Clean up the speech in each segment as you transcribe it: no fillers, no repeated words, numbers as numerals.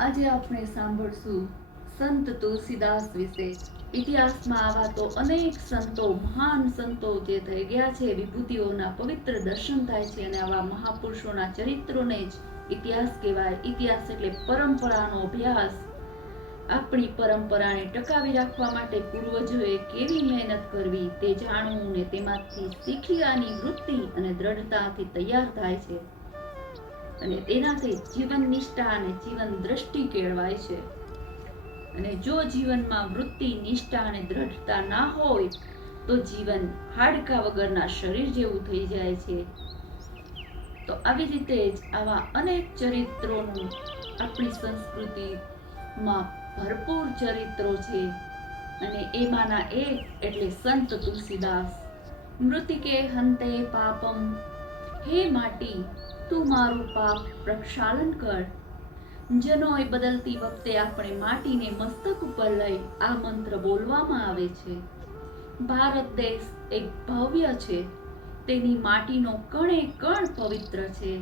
આજે આપણે સાંભળશું સંત તુલસીદાસ વિશે. ઇતિહાસમાં આવા તો અનેક સંતો, મહાન સંતો જે થઈ ગયા છે, વિભૂતિઓના પવિત્ર દર્શન થાય છે અને આવા મહાપુરુષોના ચરિત્રોને જ ઇતિહાસ કહેવાય. ઇતિહાસ એટલે પરંપરાનો અભ્યાસ. આપણી પરંપરાને ટકાવી રાખવા માટે પૂર્વજોએ કેવી મહેનત કરવી તે જાણવું ને તેમાંથી શીખવાની વૃત્તિ અને દ્રઢતાથી તૈયાર થાય છે અને તેનાથી જીવન નિષ્ઠા અને જીવન દ્રષ્ટિ કેળવાય છે. અને જો જીવનમાં વૃત્તિ, નિષ્ઠા અને દ્રઢતા ના હોય તો જીવન હાડકા વગરના શરીર જેવું થઈ જાય છે. તો આવી રીતે જ આવા અનેક ચરિત્રોનું આપણી સંસ્કૃતિમાં ભરપૂર ચરિત્રો છે અને એમાંના એક એટલે સંત તુલસીદાસ. મૃતિકે હંતે પાપમ, હે માટી તું મારું પાપ પ્રક્ષાલન કર. જનોય બદલતી વખતે આપણે માટીને મસ્તક ઉપર લઈ આ મંત્ર બોલવામાં આવે છે. ભારત દેશ એક ભવ્ય છે, તેની માટીનો કણે કણ પવિત્ર છે.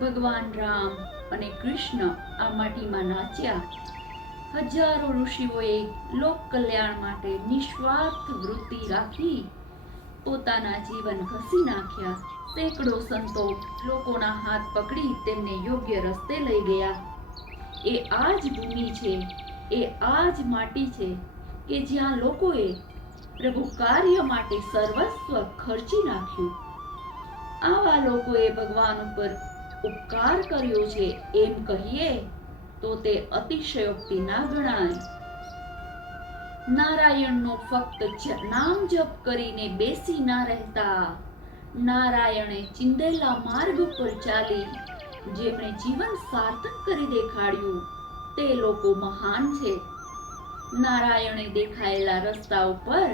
ભગવાન રામ અને કૃષ્ણ આ માટીમાં નાચ્યા. હજારો ઋષિઓએ લોક કલ્યાણ માટે નિસ્વાર્થ વૃત્તિ રાખી પોતાના જીવન ઘસી નાખ્યા. સેંકડો સંતો લોકોના હાથ પકડી તેમને યોગ્ય રસ્તે લઈ ગયા. એ આ જ ભૂમિ છે, એ આ જ માટી છે કે જ્યાં લોકોએ પ્રભુ કાર્ય માટે સર્વસ્વ ખર્ચી નાખ્યું. આવા લોકોએ ભગવાન ઉપર ઉપકાર કર્યો છે એમ કહીએ તો તે અતિશયોક્તિ ના ગણાય. નારાયણનો ફક્ત નામ જપ કરીને બેસી ના રહેતા. નારાયણે ચિંદેલા માર્ગ પર ચાલી જેમણે જીવન સાર્થક કરી દેખાડ્યું તે લોકો મહાન છે. નારાયણે દેખાયેલા રસ્તા ઉપર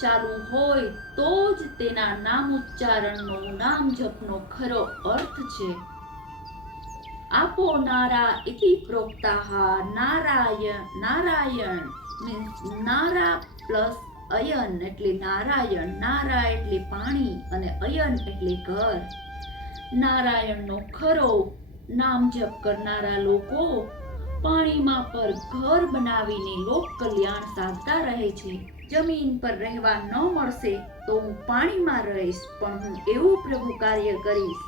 ચાલવું હોય તો જ તેના નામ ઉચ્ચારણનો, નામ જપનો ખરો અર્થ છે. આપો નારા ઇતિ પ્રોક્તાહ. નારાયણ મીન્સ નારા પ્લસ અયન એટલે નારાયણ. નારા એટલે પાણી અને અયન એટલે ઘર. નારાયણનો ખરો નામ જપ કરનારા લોકો પાણીમાં પર ઘર બનાવીને લોક કલ્યાણ સાધતા રહે છે. જમીન પર રહેવા ન મળશે તો હું પાણીમાં રહીશ, પણ હું એવું પ્રભુ કાર્ય કરીશ.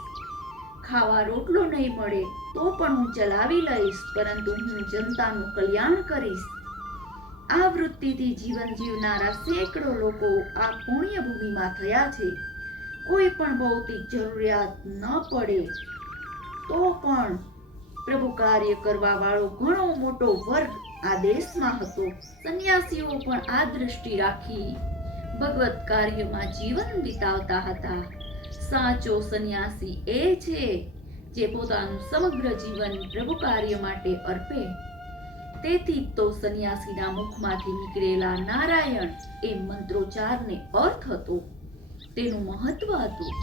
ખાવા રોટલો નહીં મળે તો પણ હું ચલાવી લઈશ, પરંતુ હું જનતાનું કલ્યાણ કરીશ. આ વૃત્તિથી જીવન જીવનારા સેંકડો લોકો આ પુણ્ય ભૂમિમાં થયા છે. કોઈ પણ ભૌતિક જરૂરિયાત ન પડે તો પણ પ્રભુ કાર્ય કરવા વાળો ઘણો મોટો વર્ગ આ દેશમાં હતો. સંન્યાસીઓ પણ આ દ્રષ્ટિ રાખી ભગવત કાર્યમાં જીવન વિતાવતા હતા. સાચો સંન્યાસી એ છે જે પોતાનું સમગ્ર જીવન પ્રભુ કાર્ય માટે અર્પે. તેથી તો સંન્યાસીના મુખમાંથી નીકળેલા નારાયણ એ મંત્રોચ્ચારને અર્થ હતો, તેનું મહત્વ હતું.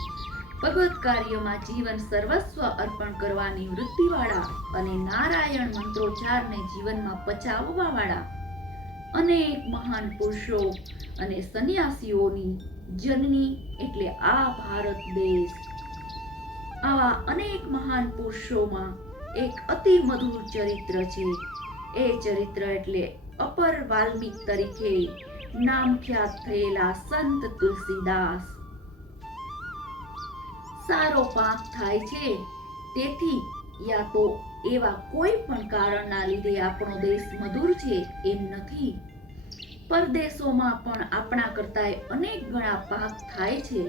ભગવત કાર્યમાં જીવન સર્વસ્વ અર્પણ કરવાની વૃત્તિવાળા અને નારાયણ મંત્રોચ્ચારને જીવનમાં પચાવવા વાળા અનેક મહાન પુરુષો અને સંન્યાસીઓની જનની એટલે આ ભારત દેશ. આવા અનેક મહાન પુરુષોમાં એક અતિ મધુર ચરિત્ર છે. એ ચરિત્ર એટલે અપર વાલ્મીક તરીકે નામખ્યાત થયેલા સંત તુલસીદાસ. સારો પાક થાય છે તેથી યા તો એવા કોઈ પણ કારણના લીધે આપણો દેશ મધુર છે એમ નથી. પરદેશોમાં પણ આપણા કરતા અનેક ગણા પાક થાય છે,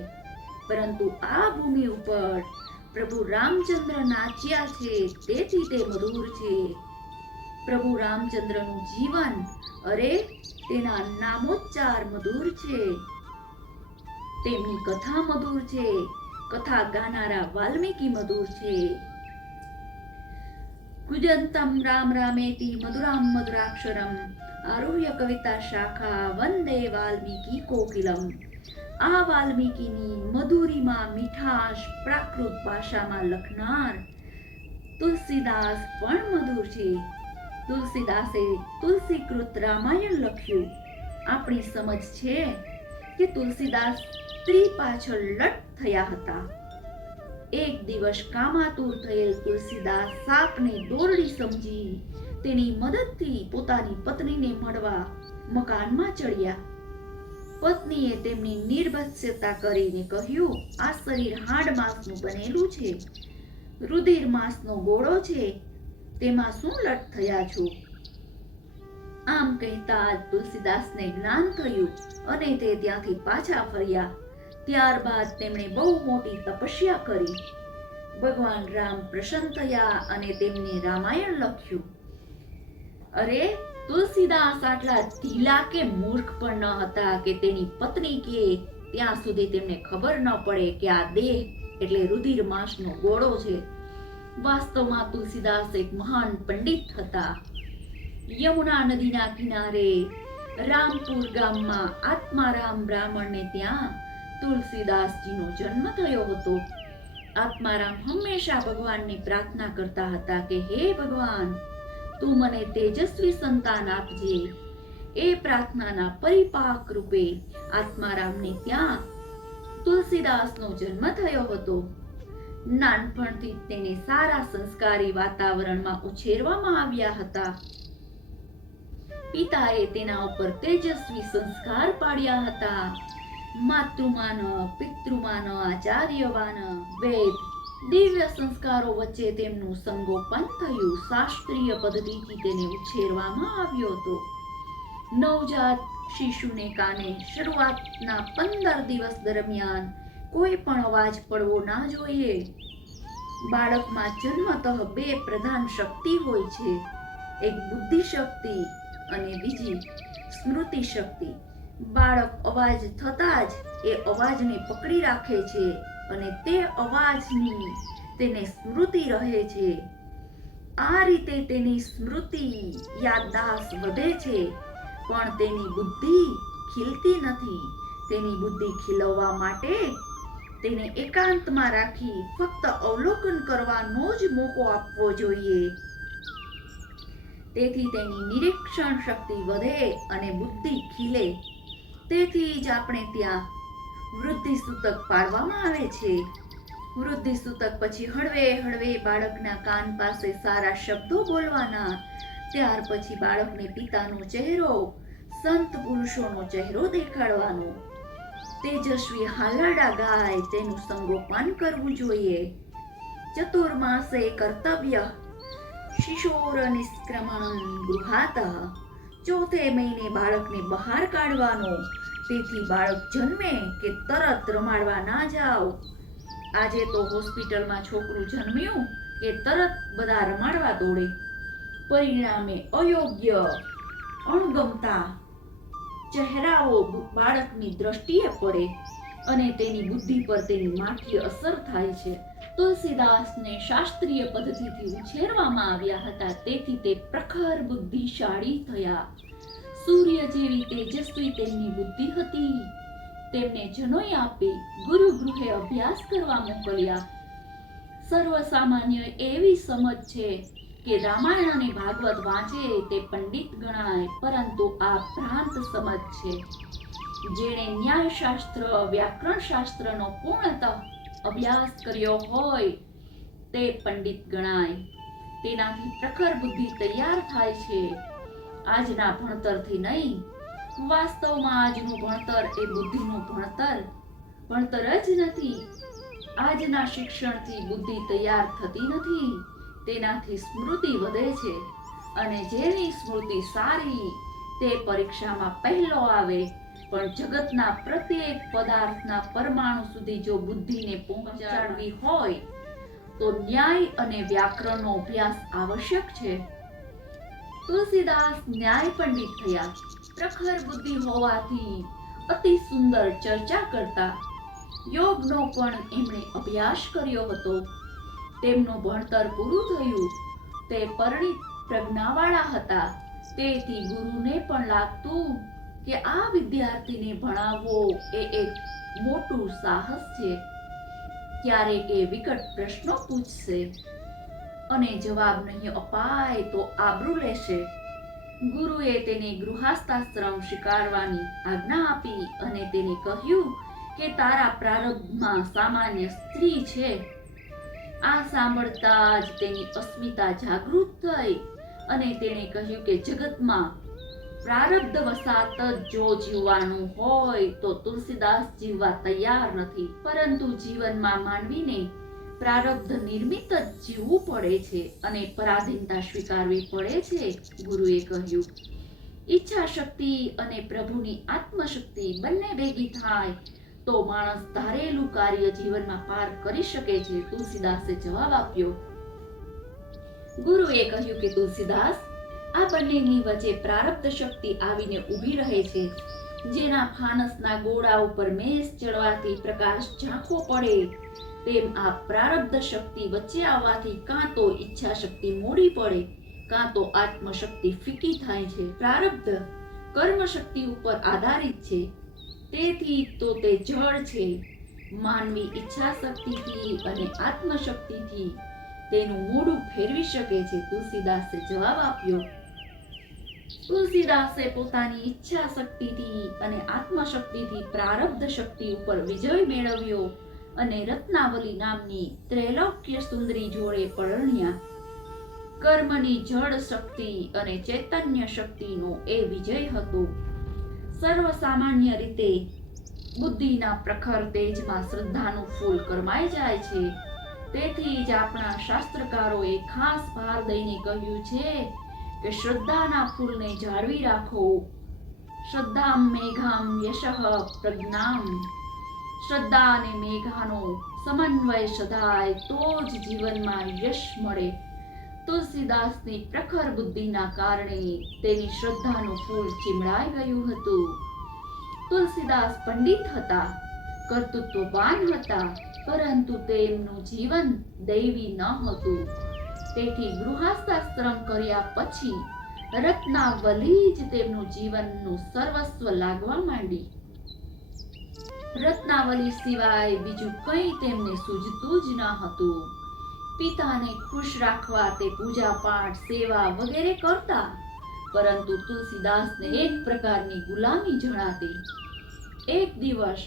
પરંતુ આ ભૂમિ ઉપર પ્રભુ રામચંદ્ર નાચ્યા છે તેથી તે મધુર છે. પ્રભુ રામચંદ્રનું જીવન, અરે તેના નામોચ્ચાર મધુર છે. તેમની કથા મધુર છે. કથા ગાનારા વાલ્મીકી મધુર છે. કુજંતમ રામ રામેતિ મધુરામ મધુરાક્ષરમ આરુહ્ય કવિતા શાખા વંદે વાલ્મીકી કોકિલમ. આ વાલ્મીકીની મધુરીમાં મીઠાશ પ્રાકૃત ભાષામાં લખનાર તુલસીદાસ પણ મધુર છે. તુલસીદાસે તુલસીકૃત રામાયણ લખ્યું. આપણી સમજ છે કે તુલસીદાસ સ્ત્રી પાછળ લટ થયા હતા. એક દિવસ કામાતુર થયેલ તુલસીદાસ સાપને દોરડી સમજી તેની મદદથી પોતાની પત્નીને મળવા મકાનમાં ચડ્યા. પત્નીએ તેમની નિર્ભત્સતા કરીને કહ્યું, આ શરીર હાડ માંસનું બનેલું છે, રુધિર માંસનો ગોળો છે, તેમાં શું લટ થયા છો? આમ કહેતા તુલસીદાસને જ્ઞાન થયું અને તે ત્યાંથી પાછા ફર્યા. ત્યારબાદ તેમણે બહુ મોટી તપસ્યા કરી. ભગવાન રામ પ્રસન્ન થયા અને તેમને રામાયણ લખ્યું. અરે, તુલસીદાસ આટલા ઢીલા કે મૂર્ખ પણ ન હતા કે તેની પત્ની કે ત્યાં સુધી તેમને ખબર ન પડે કે આ દેહ એટલે રુધિર માંસનો ગોળો છે. વાસ્તવમાં તુલસીદાસ એક મહાન પંડિત હતા. યમુના નદીના કિનારે રામપુર ગામમાં આત્મારામ બ્રાહ્મણને ત્યાં તુલસીદાસજીનો જન્મ થયો હતો. આત્મારામ હંમેશા ભગવાનની પ્રાર્થના કરતા હતા કે હે ભગવાન, તું મને તેજસ્વી સંતાન આપજે. એ પ્રાર્થનાના પરિપાક રૂપે આત્મારામને ત્યાં તુલસીદાસનો જન્મ થયો હતો. નાનપણથી તેને સારા સંસ્કારી વાતાવરણમાં ઉછેરવામાં આવ્યા હતા. પિતાએ તેના ઉપર તેજસ્વી સંસ્કાર પાડ્યા હતા. માતૃમાન, પિતૃમાન, આચાર્યવાન, વેદ, દિવ્ય સંસ્કારો વચ્ચે તેમનું સંગોપન થયું. શાસ્ત્રીય પદ્ધતિથી તેને ઉછેરવામાં આવ્યો હતો. નવજાત શિશુને કાને શરૂઆતના 15 દિવસ દરમિયાન કોઈ પણ અવાજ પડવો ના જોઈએ. બાળકમાં જન્મતઃ 2 પ્રધાન શક્તિ હોય છે, એક બુદ્ધિ શક્તિ અને બીજી સ્મૃતિ શક્તિ. બાળક અવાજ થતાં જ એ અવાજને પકડી રાખે છે અને તે અવાજની તેને સ્મૃતિ રહે છે. આ રીતે તેની સ્મૃતિ યાદદાસ્ત વધે છે, પણ તેની બુદ્ધિ ખીલતી નથી. તેની બુદ્ધિ ખીલવવા માટે તેને એકાંતમાં રાખી ફક્ત અવલોકન કરવાનો જ મોકો આપવો જોઈએ. તેથી તેની નિરીક્ષણ શક્તિ વધે અને બુદ્ધિ ખીલે. તેથી જ આપણે ત્યાં વૃદ્ધિ સૂતક પાડવામાં આવે છે. વૃદ્ધિ સૂતક પછી હળવે હળવે બાળકના કાન પાસે સારા શબ્દો બોલવાના. ત્યાર પછી બાળકને પિતાનો ચહેરો, સંત પુરુષોનો ચહેરો દેખાડવાનો. તેજસ્વી હાલાડા ગાય તેનું સંગોપન કરવું જોઈએ. ચતુર્માસે કર્તવ્ય શિશોર નિષ્ક્રમણ ગૃહાત. ચોથે મહિને બાળકને બહાર કાઢવાનો. તેથી બાળક જન્મે કે તરત રમાડવા ના જાઓ. આજે તો હોસ્પિટલમાં છોકરું જન્મ્યું કે તરત બધા રમાડવા દોડે. પરિણામે અયોગ્ય, અણગમતા ચહેરાઓ બાળકની દ્રષ્ટિએ પડે અને તેની બુદ્ધિ પર તેની માઠી અસર થાય છે. તુલસીદાસને શાસ્ત્રીય પદ્ધતિથી ઉછેરવામાં આવ્યા હતા, તેથી તે પ્રખર બુદ્ધિશાળી થયા. સૂર્ય જેવી તેજસ્વી તેમની બુદ્ધિ હતી. તેમને જનોઈ આપી ગુરુગૃહે અભ્યાસ કરવા મોકલ્યા. સર્વસામાન્ય એવી સમજ છે કે રામાયણ અને ભાગવત વાંચે તે પંડિત ગણાય, પરંતુ આ ભ્રાંત સમજ છે. જેણે ન્યાયશાસ્ત્ર, વ્યાકરણ શાસ્ત્રનો પૂર્ણતઃ અભ્યાસ કર્યો હોય તે પંડિત ગણાય. તેનાથી પ્રખર બુદ્ધિ તૈયાર થાય છે, આજના ભણતરથી નહીં. વાસ્તવમાં આજનું ભણતર એ બુદ્ધિનું ભણતર જ નથી. આજના શિક્ષણથી બુદ્ધિ તૈયાર થતી નથી. તેનાથી સ્મૃતિ વધે છે અને જેની સ્મૃતિ સારી તે પરીક્ષામાં પહેલો આવે. પણ જગતના પ્રત્યેક પદાર્થના પરમાણુ સુધી જો બુદ્ધિને પહોંચાડવી હોય તો ન્યાય અને વ્યાકરણનો અભ્યાસ આવશ્યક છે. તુલસીદાસ ન્યાય પંડિત થયા. પ્રખર બુદ્ધિ હોવાથી અતિ સુંદર ચર્ચા કરતા. યોગનો પણ એમણે અભ્યાસ કર્યો હતો. તેમનું ભણતર પૂરું થયું. તે પરિણિત પ્રજ્ઞાવાળા હતા. તેથી ગુરુને પણ લાગતું કે આ વિદ્યાર્થીને ભણાવવો એ એક મોટું સાહસ છે. ક્યારેક એ વિકટ પ્રશ્નો પૂછશે અને જવાબ નહીં અપાય તો આબરૂ લેશે. ગુરુએ તેને ગૃહસ્થાશ્રમ સ્વીકારવાની આજ્ઞા આપી અને તેને કહ્યું કે તારા પ્રારબ્ધમાં સામાન્ય સ્ત્રી છે, આ સાંભળતા જ તેની અસ્મિતા જાગૃત થઈ અને તેણે કહ્યું કે જગતમાં પ્રારબ્ધ વસાત જો જીવવાનું હોય તો તુલસીદાસ જીવવા તૈયાર નથી, પરંતુ જીવનમાં માનવીને પ્રારબ્ધ નિર્મિત જ જીવવું પડે છે અને પરાધીનતા સ્વીકારવી પડે છે. ગુરુએ કહ્યું, ઈચ્છા શક્તિ અને પ્રભુની આત્મશક્તિ બંને ભેગી થાય તો માણસ ધારેલું કાર્ય જીવનમાં પાર કરી શકે છે. તુલસીદાસે જવાબ આપ્યો. ગુરુએ કહ્યું કે તુલસીદાસ, આ બંનેની વચ્ચે પ્રારબ્ધ શક્તિ આવીને ઊભી રહે છે. જેના ફાનસના ગોળા ઉપર મેષ ચડવાથી પ્રકાશ ઝાંખો પડે, તેમ આ પ્રારબ્ધ શક્તિ વચ્ચે આવવાથી કાં તો ઈચ્છા શક્તિ મોડી પડે, કાં તો આત્મશક્તિ ફીકી થાય છે. પ્રારબ્ધ કર્મ શક્તિ ઉપર આધારિત છે, તેથી તો તે જળ છે. માનવી ઈચ્છા શક્તિથી અને આત્મશક્તિથી તેનું મોઢું ફેરવી શકે છે. તુલસીદાસે જવાબ આપ્યો. તુલસીદાસે પોતાની ઈચ્છા શક્તિથી અને આત્મશક્તિથી પ્રારબ્ધ શક્તિ ઉપર વિજય મેળવ્યો અને રત્નાવલી નામની ત્રૈલોક્ય સુંદરી જોડે પરણ્યા. કર્મની જળ શક્તિ અને ચૈતન્ય શક્તિનો એ વિજય હતો. સર્વસામાન્ય રીતે બુદ્ધિના પ્રખર તેજમાં શ્રદ્ધાનું ફૂલ કરમાઈ જાય છે. તેથી જ આપણા શાસ્ત્રકારોએ ખાસ ભાર દઈને કહ્યું છે કે શ્રદ્ધાના ફૂલને જાળવી રાખો. શ્રદ્ધામ મેઘામ યશઃ પ્રજ્ઞામ. શ્રદ્ધા અને મેઘાનો સમન્વય સદાય તો જ જીવનમાં યશ મળે. તુલસીદાસની પ્રખર બુદ્ધિના કારણે તેની શ્રદ્ધાનું ફૂલ ચીમડાઈ ગયું હતું. તુલસીદાસ પંડિત હતા, કર્તૃત્વવાન હતા, પરંતુ તેમનું જીવન દૈવી ન હતું. તેથી ગૃહસ્થાશ્રમ કર્યા પછી રત્નાવલી જ તેમનું જીવનનું સર્વસ્વ લાગવા માંડી. રત્નાવલી સિવાય બીજું કંઈ તેમને સૂઝતું જ ન હતું. પિતાને ખુશ રાખવા તે પૂજા પાઠ, સેવા વગેરે કરતા, પરંતુ તુલસીદાસને એક પ્રકારની ગુલામી જણાતી. એક દિવસ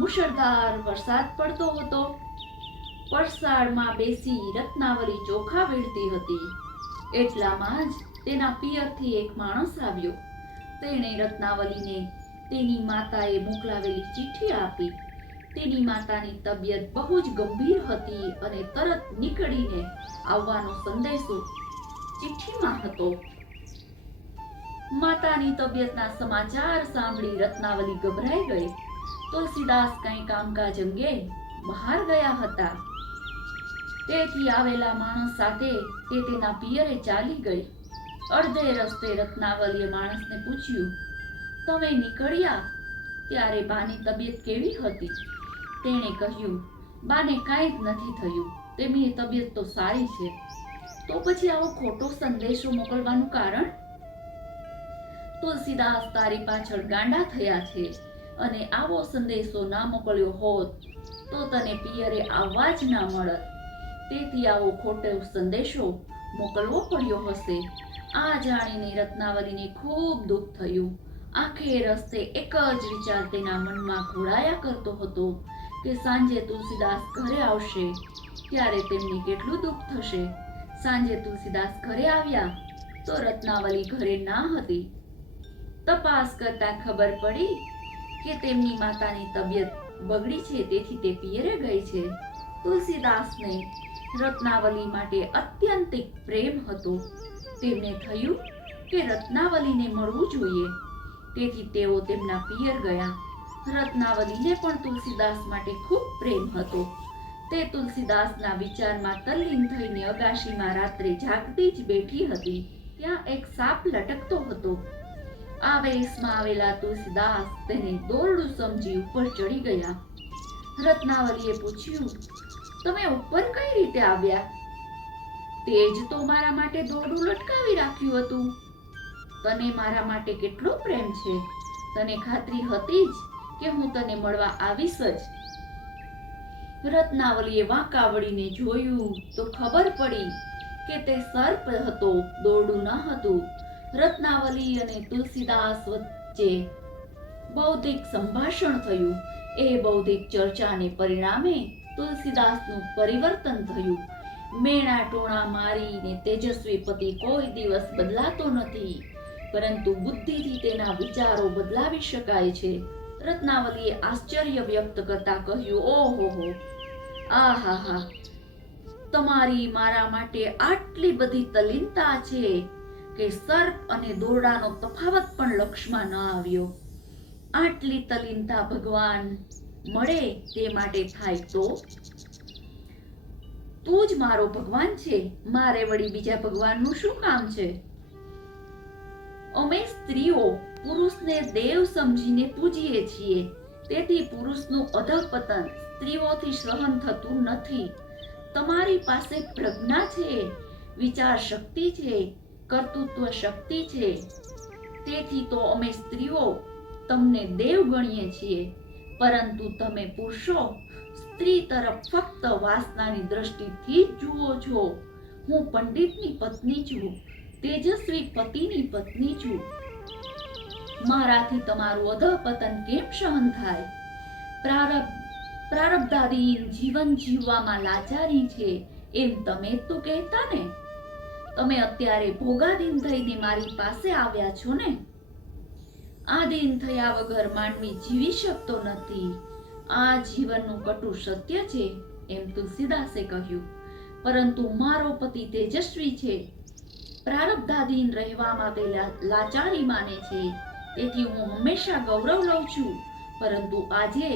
મુશળધાર વરસાદ પડતો હતો. પરસાળમાં બેસી રત્નાવલી ચોખા વીણતી હતી. એટલામાં જ તેના પિયરથી એક માણસ આવ્યો. તેણે રત્નાવલીને તેની માતાએ મોકલાવેલી ચિઠ્ઠી આપી. તેની માતાની તબિયત બહુ જ ગંભીર હતી અને તરત નીકળીને આવવાનો સંદેશો ચિઠ્ઠીમાં હતો. માતાની તબિયતના સમાચાર સાંભળી રત્નાવલી ગભરાઈ ગઈ. તુલસીદાસ કંઈ કામકાજ અંગે બહાર ગયા હતા. તેથી આવેલા માણસ સાથે તે તેના પિયરે ચાલી ગઈ. અડધે રસ્તે રત્નાવલીએ માણસને પૂછ્યું, તમે નીકળ્યા ત્યારે બાની તબિયત કેવી હતી? તેણે કહ્યું, બાને કાંઈ જ નથી થયું, તેમની તબિયત તો સારી છે. તો પછી આવો ખોટો સંદેશો મોકલવાનું કારણ? તુલસીદાસ તારી પાછળ ગાંડા થયા છે અને આવો સંદેશો ના મોકલ્યો હોત તો તને પિયરે આવવા જ ના મળત. તેથી આવો ખોટો સંદેશો મોકલવો પડ્યો હશે. આ જાણીને રત્નાવલીને ખૂબ દુઃખ થયું. આખે રસ્તે એક જ વિચાર તેના મનમાં ઘોળાયા કરતો હતો કે સાંજે તુલસીદાસ ઘરે આવશે ત્યારે તેમને કેટલું દુઃખ થશે. સાંજે તુલસીદાસ ઘરે આવ્યા તો રત્નાવલી ઘરે ના હતી. તપાસ કરતા ખબર પડી કે તેમની માતાની તબિયત બગડી છે, તેથી તે પિયરે ગઈ છે. તુલસીદાસને રત્નાવલી માટે અત્યંતિક પ્રેમ હતો. તેમને થયું કે રત્નાવલીને મળવું જોઈએ, તેથી તેઓ તેમના પિયર ગયા. રત્નાવલીને પણ તુલસીદાસ માટે ખૂબ પ્રેમ હતો. તે તુલસીદાસના વિચારમાં તલ્લીન થઈને અગાશીમાં રાત્રે જાગતી જ બેઠી હતી. ત્યાં એક સાપ લટકતો હતો. આવેશમાં આવેલા તુલસીદાસ તેને દોરડું સમજી ઉપર ચડી ગયા. રત્નાવલીએ પૂછ્યું, તમે ઉપર કઈ રીતે આવ્યા? તે જ તો મારા માટે દોરડું લટકાવી રાખ્યું હતું. તને મારા માટે કેટલો પ્રેમ છે. તને ખાતરી હતી જ કે હું તને મળવા આવીશ જ. રત્નાવલીએ વાંકા વળીને જોયું તો ખબર પડી કે તે સર્પ હતો, દોરડું ન હતું. રત્નાવલી અને તુલસીદાસ વચ્ચે બૌદ્ધિક સંભાષણ થયું. એ બૌદ્ધિક ચર્ચાને પરિણામે તુલસીદાસનું પરિવર્તન થયું. મેણા ટોણા મારીને તેજસ્વી પતિ કોઈ દિવસ બદલાતો નથી, પરંતુ બુદ્ધિથી તેના વિચારો બદલાવી શકાય છે. રત્નાવલીએ આશ્ચર્ય વ્યક્ત કરતા કહ્યું, ઓહો, આહાહા, તમારી મારા માટે આટલી બધી તલ્લીનતા છે કે સર્પ અને દોરડાનો તફાવત પણ લક્ષમાં ન આવ્યો. આટલી તલ્લીનતા ભગવાન મળે તે માટે થાય તો? તું જ મારો ભગવાન છે, મારે વળી બીજા ભગવાનનું શું કામ છે? અમે સ્ત્રીઓ પુરુષને દેવ સમજીને પૂજીએ છીએ, તેથી પુરુષનું અધઃપતન સ્ત્રીઓથી સહન થતું નથી. તમારી પાસે પ્રજ્ઞા છે, વિચાર શક્તિ છે, કર્તૃત્વ શક્તિ છે, તેથી તો અમે સ્ત્રીઓ તમને દેવ ગણીએ છીએ. પરંતુ તમે પુરુષો સ્ત્રી તરફ ફક્ત વાસનાની દ્રષ્ટિથી જ જુઓ છો. હું પંડિતની પત્ની છું, તેજસ્વી પતિની પત્ની છું. મારાથી તમારું અધઃપતન કેમ સહન થાય? પ્રારબ્ધાધીન જીવન જીવવામાં લાચારી છે એમ તમે તો કહેતા ને? તમે અત્યારે ભોગાધીન થઈને મારી પાસે આવ્યા છો ને? આધીન થયા વગર માનવી જીવી શકતો નથી. આ જીવનનું કટુ સત્ય છે એમ તુલસીદાસે કહ્યું. પરંતુ મારો પતિ તેજસ્વી છે, પ્રારબ્ધાધીન રહેવામાં તે લાચારી માને છે, તેથી હું હંમેશા ગૌરવ લઉં છું. પરંતુ આજે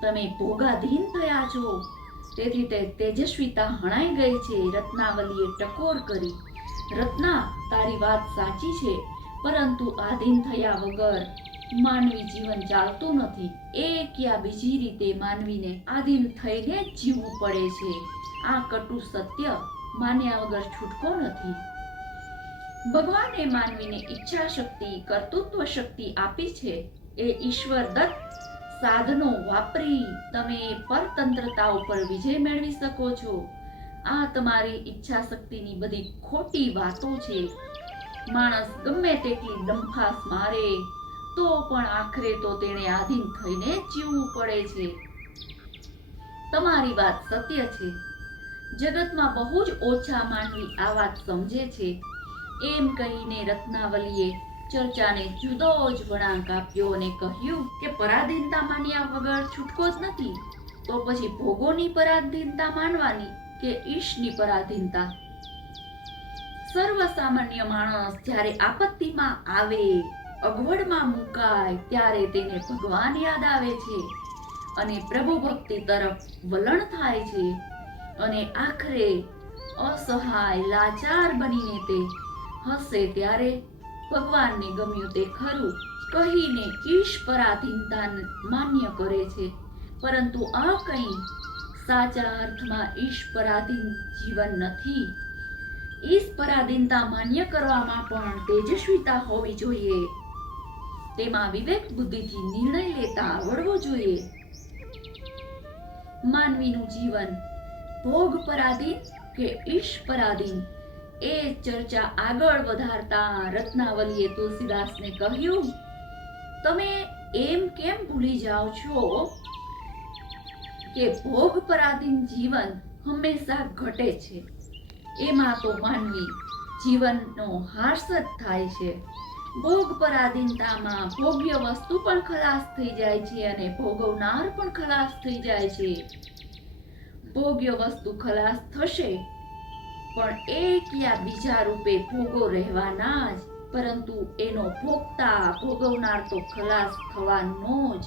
તમે ભોગાધીન થયા છો, તેથી તે તેજસ્વીતા હણાઈ ગઈ છે. રત્નાવલીએ ટકોર કરી, રત્ના, તારી વાત સાચી છે, પરંતુ આધીન થયા વગર માનવી જીવન ચાલતું નથી. એક યા બીજી રીતે માનવીને આધીન થઈને જ જીવવું પડે છે. આ કટુ સત્ય માન્યા વગર છૂટકો નથી. ભગવાને માનવીને ઈચ્છા શક્તિ, કર્તૃત્વ શક્તિ આપી છે. એ ઈશ્વર દત્ત સાધનો વાપરી તમે પરતંત્રતા ઉપર વિજય મેળવી શકો છો. આ તમારી ઈચ્છા શક્તિની બધી ખોટી વાતો છે. માણસ ગમે તેટલી ડંફાસ મારે તો પણ આખરે તો તેણે આધીન થઈને જ જીવવું પડે છે. તમારી વાત સત્ય છે. જગતમાં બહુ જ ઓછા માનવી આ વાત સમજે છે. એમ કહીને રત્નાવલીએ ચર્ચાને જુદો જ વળાંક આપ્યો અને કહ્યું કે પરાધીનતા માન્યા વગર છૂટકો જ નથી. તો પછી ભોગોની પરાધીનતા માનવાની કે ઈશની પરાધીનતા? સર્વસામાન્ય માણસ જ્યારે આપત્તિમાં આવે, અગવડમાં મુકાય, ત્યારે તેને ભગવાન યાદ આવે છે અને પ્રભુ ભક્તિ તરફ વલણ થાય છે અને આખરે અસહાય લાચાર બનીને તે હસે ત્યારે ભગવાનને ગમ્યું તે ખરું કહીને ઈશ પરાધીનતા માન્ય કરે છે. પરંતુ આ કંઈ સાચા અર્થમાં ઈશ પરાધીન જીવન નથી. ઈશ પરાધીનતા માન્ય કરવામાં પણ તેજસ્વીતા હોવી જોઈએ. તેમાં વિવેક બુદ્ધિથી નિર્ણય લેતા આવડવો જોઈએ. માનવીનું જીવન ભોગ પરાધીન કે ઈશ પરાધીન, એ ચર્ચા આગળ વધારતા રત્નાવલીએ તુલસીદાસને કહ્યું, તમે એમ કેમ ભૂલી જાઓ છો કે ભોગ પરાધીન જીવન હંમેશા ઘટે છે. એમાં તો માનવી જીવનનો હાસ જ થાય છે. ભોગ પરાધીનતામાં ભોગ્ય વસ્તુ પણ ખલાસ થઈ જાય છે અને ભોગવનાર પણ ખલાસ થઈ જાય છે. ભોગ્ય વસ્તુ ખલાસ થશે પણ એક યા બીજા રૂપે ભોગો રહેવાના જ, પરંતુ એનો ભોગતા ભોગવનાર તો ખલાસ થવાનો જ.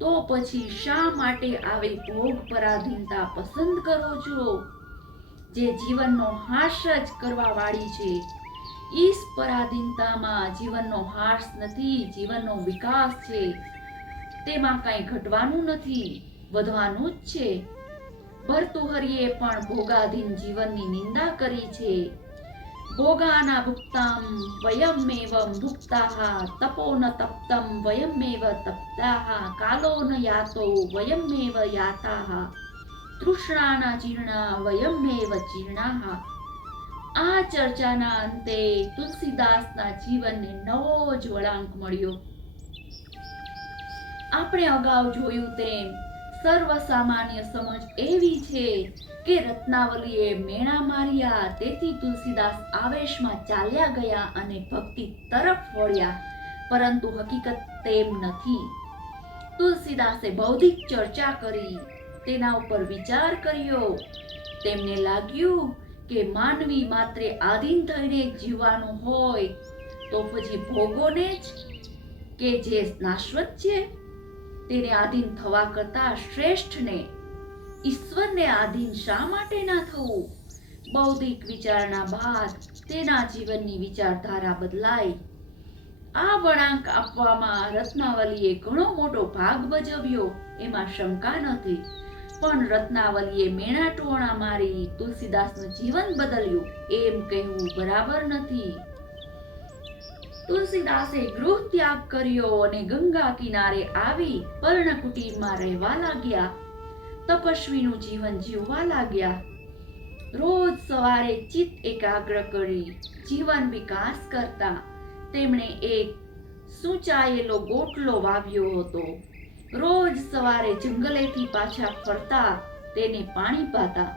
તો પછી શા માટે આવી ભોગ પરાધીનતા પસંદ કરો છો, જે જીવનનો હાસ જ કરવા વાળી છે? ઈશ પરાધીનતામાં જીવનનો હાસ નથી, જીવનનો વિકાસ છે. તેમાં કંઈ ઘટવાનું નથી, વધવાનું જ છે. ભર્તુહરિએ પણ ભોગાધીન જીવનની નિંદા કરી છે. ભોગાના ભુક્તામ વયમેવ ભુક્તાઃ, તપો ન તપ્તમ વયમેવ તપ્તાઃ, કાલો ન યાતો વયમેવ યાતાઃ, તૃષ્ણાના જીર્ણા વયમેવ જીર્ણાઃ. આ ચર્ચાના અંતે તુલસીદાસના જીવનને નવો જ વળાંક મળ્યો. આપણે અગાઉ જોયું તેમ સર્વસામાન્ય સમજ એવી છે કે રત્નાવલીએ મેણા માર્યા, તેથી તુલસીદાસ આવેશમાં ચાલ્યા ગયા અને ભક્તિ તરફ વળ્યા, પરંતુ હકીકત તેમ નથી. તુલસીદાસે બૌદ્ધિક ચર્ચા કરી, તેના ઉપર વિચાર કર્યો. તેમને લાગ્યું કે માનવી માત્ર આધીન થઈને જીવવાનું હોય તો પછી ભોગોને જ કે જે નાશવત છે તેને આધીન થવા કરતા શ્રેષ્ઠને ઈશ્વરને આધીન શા માટે ના થવું? બૌદ્ધિક વિચારણા બાદ તેના જીવનની વિચારધારા બદલાઈ. આ વળાંક આપવામાં રત્નાવલીએ ઘણો મોટો ભાગ ભજવ્યો, એમાં શંકા નથી. પણ રત્નાવલીએ મેણા ટોણા મારી તુલસીદાસનું જીવન બદલ્યું એમ કહેવું બરાબર નથી. તુલસીદાસે ગૃહ ત્યાગ કર્યો અને ગંગા કિનારે આવી પર્ણકુટીરમાં રહેવા લાગ્યા. તપસ્વીનું જીવન જીવવા લાગ્યા. રોજ સવારે ચિત્ત એકાગ્ર કરી જીવન વિકાસ કરતા તેમણે એક સૂંચાયેલો ગોટલો વાવ્યો હતો. રોજ સવારે જંગલેથી પાછા ફરતા તેને પાણી પાતા.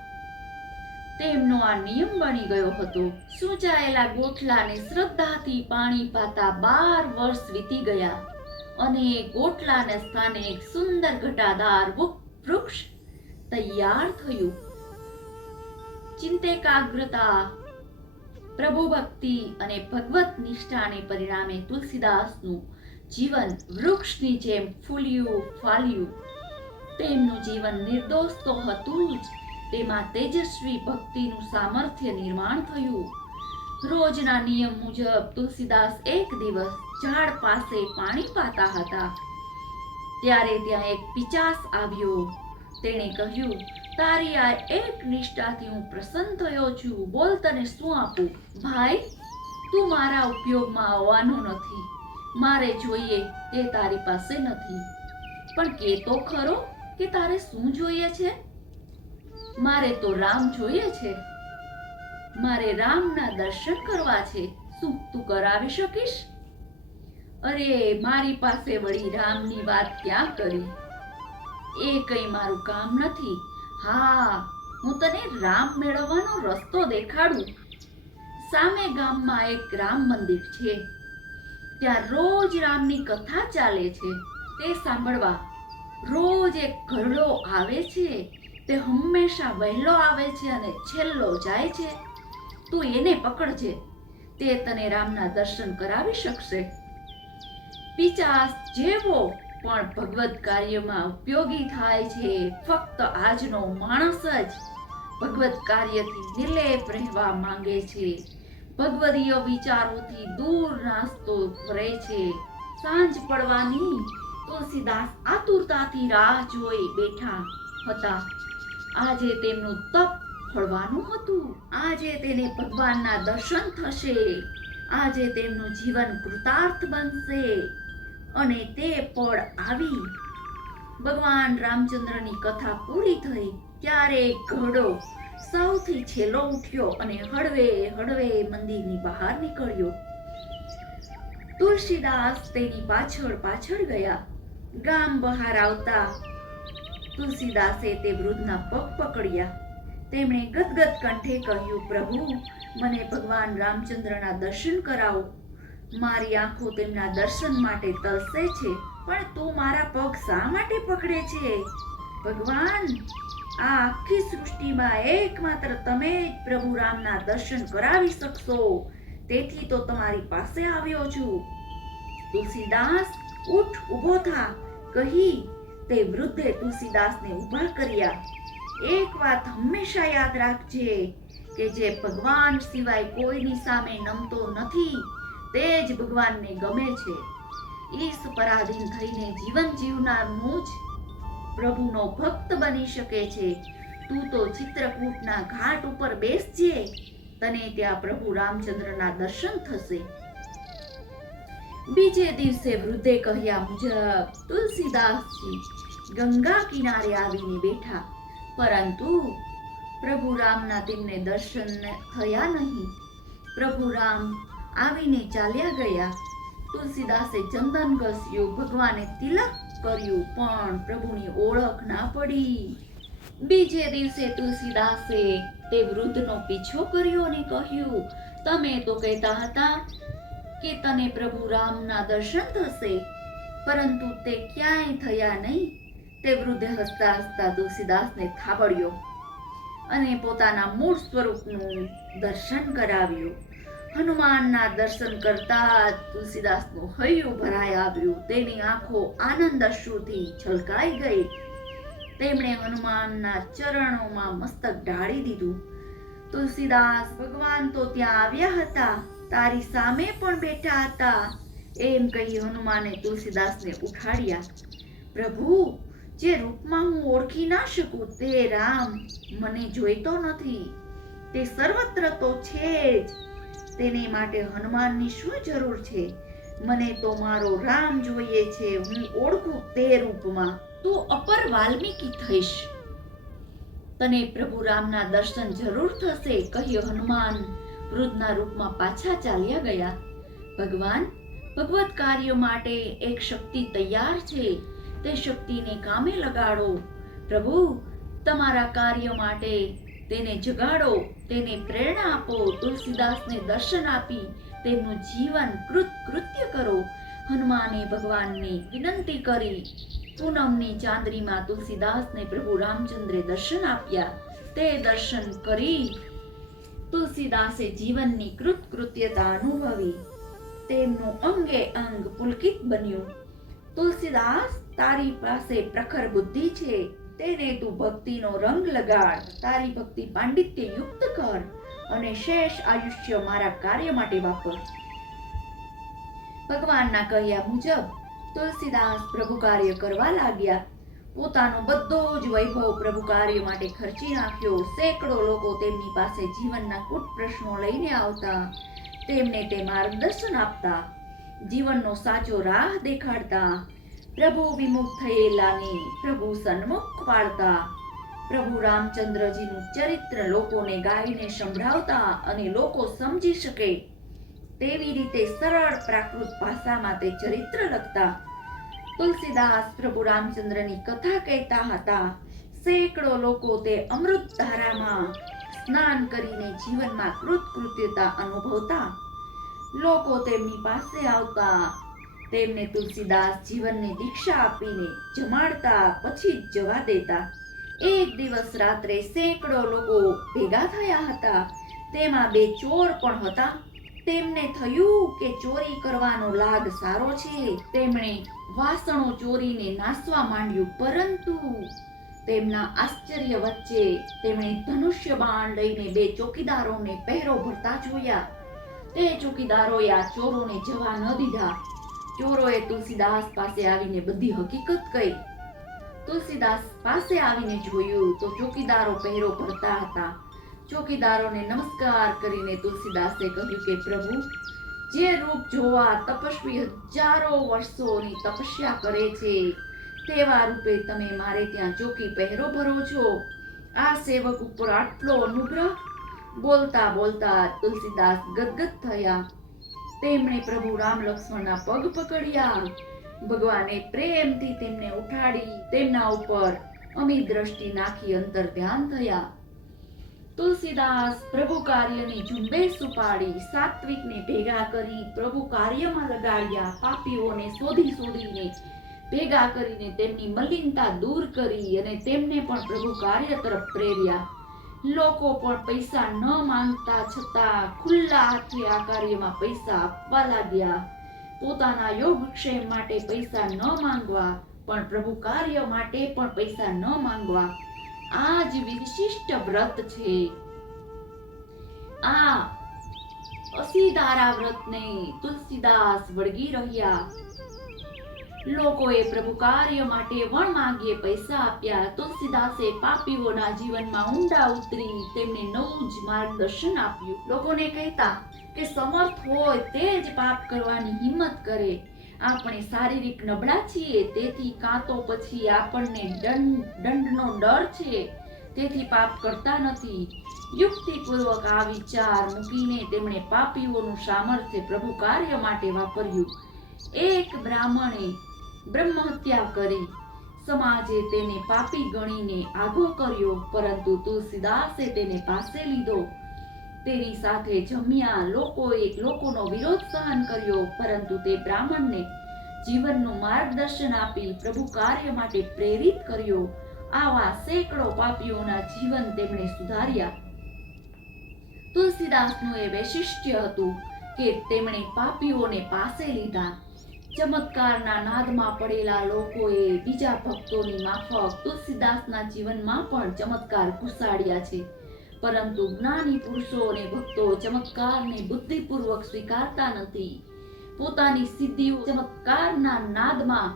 તેમનો આ નિયમ બની ગયો હતો. સૂંચાયેલા ગોટલાને શ્રદ્ધાથી પાણી પાતા 12 વર્ષ વીતી ગયા અને ગોટલાના સ્થાને એક સુંદર ઘટાદાર વૃક્ષ તૈયાર થયું. ચિંતેકાગ્રતા, પ્રભુ ભક્તિ અને ભગવત નિષ્ઠાને પરિણામે તુલસીદાસનું જીવન વૃક્ષની જેમ ફૂલ્યું ફાલ્યું. તેમનું જીવન નિર્દોષ તો હતું જ, તેમાં તેજસ્વી ભક્તિનું સામર્થ્ય નિર્માણ થયું. રોજના નિયમ મુજબ તુલસીદાસ એક દિવસ ઝાડ પાસે પાણી પાતા હતા. ત્યારે ત્યાં એક પિચાસ આવ્યો. તેણે કહ્યું, તારી આ એક નિષ્ઠાથી હું પ્રસન્ન થયો છું. બોલ, તને શું આપું? ભાઈ, તું મારા ઉપયોગમાં આવવાનો નથી. મારે જોઈએ તે તારી પાસે નથી. પણ કે તો ખરો કે તારે શું જોઈએ છે? મારે તો રામ જોઈએ છે. મારે રામના દર્શન કરવા છે. શું તું કરાવી શકીશ? અરે, મારી પાસે વળી રામની વાત ક્યાં કરી? એ કઈ મારું કામ નથી. હા, હું તને રામ મેળવવાનો રસ્તો દેખાડું. સામે ગામમાં એક રામ મંદિર છે. ત્યાં રોજ રામની કથા ચાલે છે. તે સાંભળવા રોજ એક ઘરડો આવે છે. તે હંમેશા વહેલો આવે છે અને છેલ્લો જાય છે. તું એને પકડજે. તે તને રામના દર્શન કરાવી શકશે. પિચાસ જેવો પણ ભગવત કાર્યમાં ઉપયોગી થાય છે. ફક્ત આજનો માણસ જ ભગવત કાર્યથી નિર્લેપ રહેવા માંગે છે. ભગવદીય વિચારોથી દૂર નાસ્તો કરે છે. સાંજ પડવાની તુલસીદાસ આતુરતાથી રાહ જોઈ બેઠા હતા. આજે તેમનું તપ ફળવાનું હતું. આજે તેને ભગવાનના દર્શન થશે. આજે તેમનું જીવન કૃતાર્થ બનશે. અને તે પળ આવી. ભગવાન રામચંદ્રની કથા પૂરી થઈ ત્યારે ઘોડો સૌથી છેલ્લો ઉઠ્યો અને હળવે હળવે મંદિરની બહાર નીકળ્યો. તુલસીદાસ તેની પાછળ પાછળ ગયા. ગામ બહાર આવતા તુલસીદાસે તે વૃદ્ધના પગ પકડ્યા. તેમણે ગદગદ કંઠે કહ્યું, પ્રભુ, મને ભગવાન રામચંદ્રના દર્શન કરાવો. મારી આંખો તેમના દર્શન માટે તરસે છે. પણ તું મારા પગ શા માટે પકડે છે? ભગવાન, આ આખી સૃષ્ટિમાં એકમાત્ર તમે જ પ્રભુ રામના દર્શન કરાવી શકશો. તેથી તો તમારી પાસે આવ્યો છું. તુલસીદાસ, ઉઠ, ઊભો થા કહી તે વૃદ્ધે તુલસીદાસને ઊભા કર્યા. એક વાત હંમેશા યાદ રાખજે કે જે ભગવાન સિવાય કોઈની સામે નમતો નથી તે જ ભગવાનને ગમે છે. ઈશ પરાધીન થઈને જીવન જીવનારનું જ પ્રભુનો ભક્ત બની શકે છે. તું તો ચિત્રકૂટના ઘાટ ઉપર બેસજે. તને ત્યાં પ્રભુ રામચંદ્રના દર્શન થશે. બીજે દિવસે વૃદ્ધે કહ્યા મુજબ તુલસીદાસજી ગંગા કિનારે આવીને બેઠા. પરંતુ પ્રભુ રામના તેમને દર્શન થયા નહીં. પ્રભુ રામ આવીને ચાલ્યા ગયા. તુલસીદાસે ચંદન ઘસ્યું, ભગવાને તિલક કર્યું, પણ પ્રભુની ઓળખ ના પડી. બીજે દિવસે તુલસીદાસે તે વૃદ્ધનો પીછો કર્યો અને કહ્યું, તમે તો કહેતા હતા કે તને પ્રભુ રામના દર્શન થશે, પરંતુ તે ક્યાંય થયા નહીં. તે વૃદ્ધે હસતા હસતા તુલસીદાસને થાબડ્યો અને પોતાના મૂળ સ્વરૂપનું દર્શન કરાવ્યું. હનુમાનના દર્શન કરતા તુલસીદાસનું હૈયું ભરાઈ આવ્યું. તેની આંખો આનંદ અશ્રુથી છલકાઈ ગઈ. તેમણે હનુમાનના ચરણોમાં મસ્તક ઢાળી દીધું. તુલસીદાસ, ભગવાન તો ત્યાં આવ્યા હતા, તારી સામે પણ બેઠા હતા, એમ કહી હનુમાને તુલસીદાસને ઉઠાડ્યા. પ્રભુ, જે રૂપમાં હું ઓળખી ના શકું તે રામ મને જોઈતો નથી. તે સર્વત્ર તો છે જ, તેને માટે હનુમાનની શું જરૂર છે? મને તો મારો રામ જોઈએ છે, હું ઓળખું તે રૂપમાં. તું અપર વાલ્મીકી થઈશ, તને પ્રભુ રામના દર્શન જરૂર થશે, કહ્યું હનુમાન વૃદ્ધના રૂપમાં પાછા ચાલ્યા ગયા. ભગવાન, ભગવત કાર્ય માટે એક શક્તિ તૈયાર છે, તે શક્તિને કામે લગાડો. પ્રભુ, તમારા કાર્ય માટે તેને જગાડો, તેને પ્રેરણા આપો. તુલસીદાસને દર્શન આપી તેમનું જીવન કૃત્ય કરો. હનુમાને ભગવાનને વિનંતી કરી. પૂનમની ચાંદનીમાં તુલસીદાસને પ્રભુ રામચંદ્રે દર્શન આપ્યા. તે દર્શન કરી તુલસીદાસે જીવનની કૃત્યતા અનુભવી. તેમનું અંગે અંગ પુલકિત બન્યું. તુલસીદાસ, તારી પાસે પ્રખર બુદ્ધિ છે, તેને તું ભક્તિનો રંગ લગાડ. તારી ભક્તિ પાંડિત્ય યુક્ત કર અને શેષ આયુષ્ય મારા કાર્ય માટે વાપર. ભગવાનના કહ્યા મુજબ તુલસીદાસ પ્રભુ કાર્ય કરવા લાગ્યા. પોતાનો બધો જ વૈભવ પ્રભુ કાર્ય માટે ખર્ચી નાખ્યો. સેંકડો લોકો તેમની પાસે જીવનના કૂટ પ્રશ્નો લઈને આવતા. તેમને તે માર્ગદર્શન આપતા, જીવનનો સાચો રાહ દેખાડતા. પ્રભુ વિમુખ થયેલાને પ્રભુ સન્મુખ પાડતા. પ્રભુ રામચંદ્રજીનું ચરિત્ર લોકોને ગાઈને સંભળાવતા અને લોકો સમજી શકે તેવી રીતે સરળ પ્રાકૃત ભાષામાં તે ચરિત્ર લખતા. તુલસીદાસ પ્રભુ રામચંદ્રની કથા કહેતા હતા. સેંકડો લોકો તે અમૃત ધારામાં સ્નાન કરીને જીવનમાં કૃત્યતા અનુભવતા. લોકો તેમની પાસે આવતા. તેમને તુલસીદાસ જીવનની દીક્ષા આપીને જમાડતા, પછી જ જવા દેતા. એક દિવસ રાત્રે સેંકડો લોકો ભેગા થયા હતા. તેમાં બે ચોર પણ હતા. તેમને થયું કે ચોરી કરવાનો લાગ સારો છે. તેમણે વાસણો ચોરીને નાસવા માંડ્યું, પરંતુ તેમના આશ્ચર્ય વચ્ચે તેમણે ધનુષ્ય બાણ લઈને બે ચોકીદારોને પહેરો ભરતા જોયા. તે ચોકીદારોએ આ ચોરોને જવા ન દીધા. ચોરોએ તુલસીદાસ પાસે આવીને બધી હકીકત કહી. તુલસીદાસ પાસે આવીને જોયું તો ચોકીદારો પહેરો ભરતા હતા. ચોકીદારોને નમસ્કાર કરીને તુલસીદાસે કહ્યું કે પ્રભુ, જે રૂપ જોવા તપસ્વી હજારો વર્ષોની તપસ્યા કરે છે, તેવા રૂપે તમે મારે ત્યાં ચોકી પહેરો ભરો છો. આ સેવક ઉપર આટલો અનુગ્રહ? બોલતા બોલતા તુલસીદાસ ગદગદ થયા. તેમણે પ્રભુ રામ લક્ષ્મણના પગ પકડ્યા. ભગવાને પ્રેમથી તેમને ઉઠાડી તેમના ઉપર અમી દ્રષ્ટિ નાખી અંતર ધ્યાન થયા. તુલસીદાસ પ્રભુ કાર્યની ઝુંબેશ ઉપાડી. સાત્વિકને ભેગા કરી પ્રભુ કાર્યમાં લગાડ્યા. પાપીઓને શોધીને ભેગા કરીને તેમની મલિનતા દૂર કરી અને તેમને પણ પ્રભુ કાર્ય તરફ પ્રેર્યા. લોકો પણ પૈસા ન માંગતા છતાં ખુલ્લા હાથે આ કાર્યમાં પૈસા આપવા લાગ્યા. પોતાના યોગક્ષેમ માટે પૈસા ન માંગવા, પણ પ્રભુ કાર્ય માટે પણ પૈસા ન માંગવા. આ જ વિશિષ્ટ વ્રત છે. આ અસીધારા વ્રતને તુલસીદાસ વળગી રહ્યા. લોકોએ પ્રભુ કાર્ય માટે વણ માંગીએ પૈસા આપ્યા. તુલસીદાસે પાપીઓના જીવનમાં ઊંડા ઉતરી તેમને નવું જ માર્ગદર્શન આપ્યું. લોકોને કહેતા કે સમર્થ હોય તે જ પાપ કરવાની હિંમત કરે. આપણે શારીરિક નબળા છીએ, તેથી કાં તો પછી આપણને દંડનો ડર છે, તેથી પાપ કરતા નથી. યુક્તિપૂર્વક આ વિચાર મૂકીને તેમણે પાપીઓનું સામર્થ્ય પ્રભુ કાર્ય માટે વાપર્યું. એક બ્રાહ્મણે બ્રહ્મ હત્યા કરી. સમાજે તેને પાપી ગણીને આઘો કર્યો, પરંતુ તુલસીદાસે તેને પાસે લીધો. તેની સાથે જમ્યા, લોકોનો વિરોધ સહન કર્યો, પરંતુ તે બ્રાહ્મણને જીવનનું માર્ગદર્શન આપી પ્રભુ કાર્ય માટે પ્રેરિત કર્યો. આવા સેંકડો પાપીઓના જીવન તેમણે સુધાર્યા. તુલસીદાસનું એ વૈશિષ્ટ્ય હતું કે તેમણે પાપીઓને પાસે લીધા. ચમત્કારના નાદમાં પડેલા લોકોએ બીજા ભક્તોની માફક તુલસીદાસના જીવનમાં પણ ચમત્કાર ઘુસાડ્યા છે, પરંતુ જ્ઞાની પુરુષો અને ભક્તો ચમત્કારને બુદ્ધિપૂર્વક સ્વીકારતા નથી. પોતાની સિદ્ધિઓ ચમત્કારના નાદમાં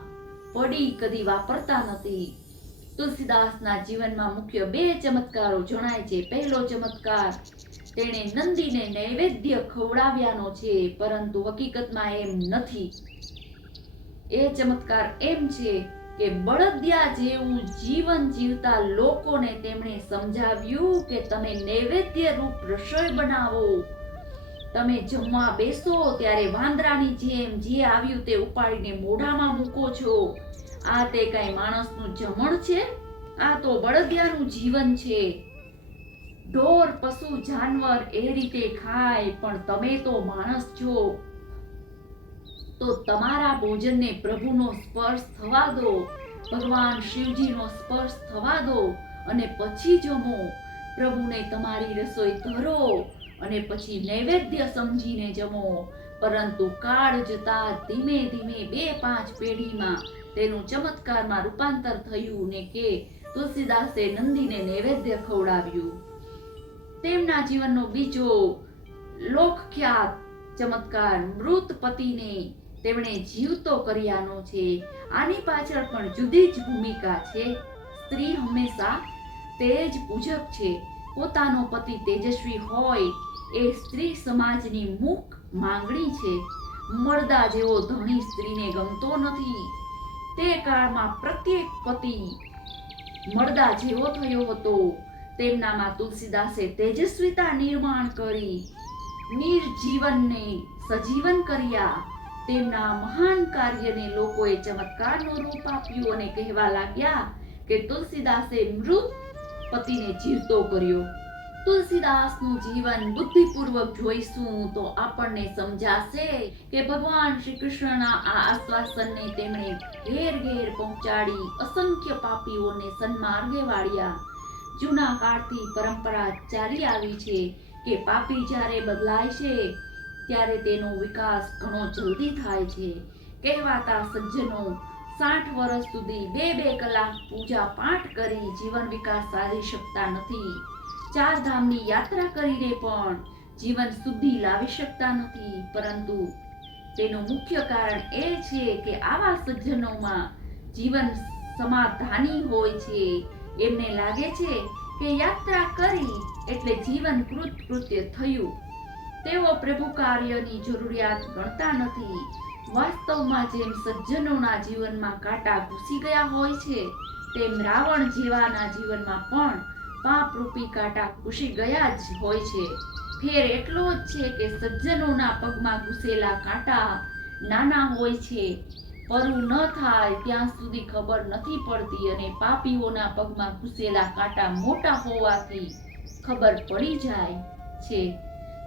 પડી કદી વાપરતા નથી. તુલસીદાસના જીવનમાં મુખ્ય 2 ચમત્કારો જણાય છે. પહેલો ચમત્કાર તેણે નંદીને નૈવેદ્ય ખવડાવ્યાનો છે, પરંતુ હકીકતમાં એમ નથી. એ ચમત્કાર એમ છે કે બળદિયા જેવું જીવન જીવતા લોકોને તેમણે સમજાવ્યું કે તમે નૈવેદ્ય રૂપ રસોઈ બનાવો. તમે જમવા બેસો ત્યારે વાંદરાની જેમ જે આવ્યું તે ઉપાડીને મોઢામાં મૂકો છો. આ તે કઈ માણસનું જમણ છે? આ તો બળદિયાનું જીવન છે. ઢોર, પશુ, જાનવર એ રીતે ખાય, પણ તમે તો માણસ છો. તો તમારા ભોજનને પ્રભુનો સ્પર્શ થવા દો, ભગવાન શિવજીનો સ્પર્શ થવા દો અને પછી જમો. પ્રભુને તમારી રસોઈ ધરો અને પછી નૈવેદ્ય સમજીને જમો. પરંતુ કાળ જતા ધીમે ધીમે 2-5 પેઢીમાં તેનું ચમત્કારમાં રૂપાંતર થયું ને કે તુલસીદાસે નંદીને નૈવેદ્ય ખવડાવ્યું. તેમના જીવનનો બીજો લોકખ્યાત ચમત્કાર મૃત પતિને તેમણે જીવતો કર્યાનો છે. આની પાછળ પણ જુદી જ ભૂમિકા છે. સ્ત્રી હંમેશા તેજ પૂજક છે. પોતાનો પતિ તેજસ્વી હોય એ સ્ત્રી સમાજની મુખ માંગણી છે. મળદા જેવો ધણી સ્ત્રીને ગમતો નથી. તે કાળમાં પ્રત્યેક પતિ મળદા જેવો થયો હતો. તેમનામાં તુલસીદાસે તેજસ્વીતા નિર્માણ કરી, નિર્જીવનને સજીવન કર્યા. તેમના મહાન કાર્યને લોકોએ ચમત્કારનું રૂપ આપ્યું અને કહેવા લાગ્યા કે તુલસીદાસે મૃત પતિને જીવતો કર્યો. તુલસીદાસનું જીવન બુદ્ધિપૂર્વક જોઈશું તો આપણને સમજાશે કે ભગવાન શ્રી કૃષ્ણના આ આશ્વાસનને તેમણે ઘેર ઘેર પહોંચાડી અસંખ્ય પાપીઓને સન્માર્ગે વાળ્યા. જૂના કાળથી પરંપરા ચાલી આવી છે કે પાપી જ્યારે બદલાય છે ત્યારે તેનો વિકાસ ઘણો જલ્દી થાય છે. કહેવાતા સજ્જનો 60 વર્ષ સુધી 2-2 કલાક પૂજા પાઠ કરી જીવન વિકાસ સાધી શકતા નથી. 4 ધામની યાત્રા કરીને પણ જીવન શુદ્ધિ લાવી શકતા નથી. પરંતુ તેનું મુખ્ય કારણ એ છે કે આવા સજ્જનોમાં જીવન સમાધાની હોય છે. એમને લાગે છે કે યાત્રા કરી એટલે જીવન કૃત્ય થયું. તેઓ પ્રભુ કાર્યની જરૂરિયાત ગણતા નથી. વાસ્તવમાં જેમ સજ્જનોના જીવનમાં કાંટા ઘૂસી ગયા હોય છે, તેમ રાવણ જેવાના જીવનમાં પણ પાપરૂપી કાંટા ઘૂસી ગયા જ હોય છે. ફેર એટલો જ છે કે સજ્જનોના પગમાં ઘૂસેલા કાંટા નાના હોય છે. પરું ન થાય ત્યાં સુધી ખબર નથી પડતી અને પાપીઓના પગમાં ઘૂસેલા કાંટા મોટા હોવાથી ખબર પડી જાય છે.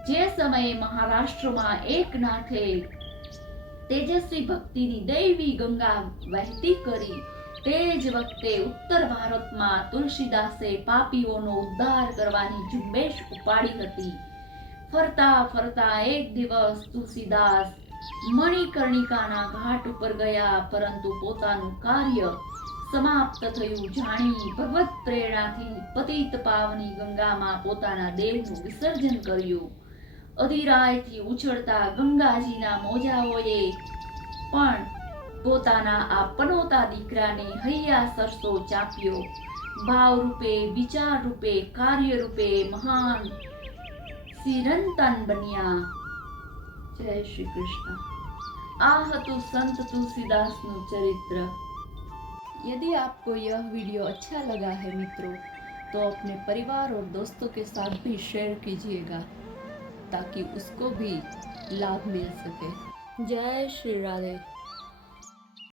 જે સમયે મહારાષ્ટ્રમાં એક નાથે તેજસ્વી ભક્તિની દૈવી ગંગા વહેતી કરી, તે જ વખતે ઉત્તર ભારતમાં તુલસીદાસે પાપીઓનો ઉદ્ધાર કરવાની ઝુંબેશ ઉપાડી હતી. ફરતા ફરતા એક દિવસ તુલસીદાસ મણિકર્ણિકાના ઘાટ ઉપર ગયા, પરંતુ પોતાનું કાર્ય સમાપ્ત થયું જાણી ભગવત પ્રેરણાથી પતિત પાવની ગંગામાં પોતાના દેહનું વિસર્જન કર્યું. અધિરાયથી ઉછળતા ગંગાજીના મોજાઓએ પણ પોતાના આ પનોતા દીકરાને હૈયા સરસો ચાપ્યો. ભાવ રૂપે, વિચાર રૂપે, કાર્ય રૂપે મહાન ચિરંતન બન્યા. જય શ્રી કૃષ્ણ. આ હતું संत तुलसीदास નું चरित्र। यदि आपको यह वीडियो अच्छा लगा है मित्रों, तो अपने परिवार और दोस्तों के साथ भी शेयर कीजिएगा ताकि उसको भी लाभ मिल सके। जय श्री राधे।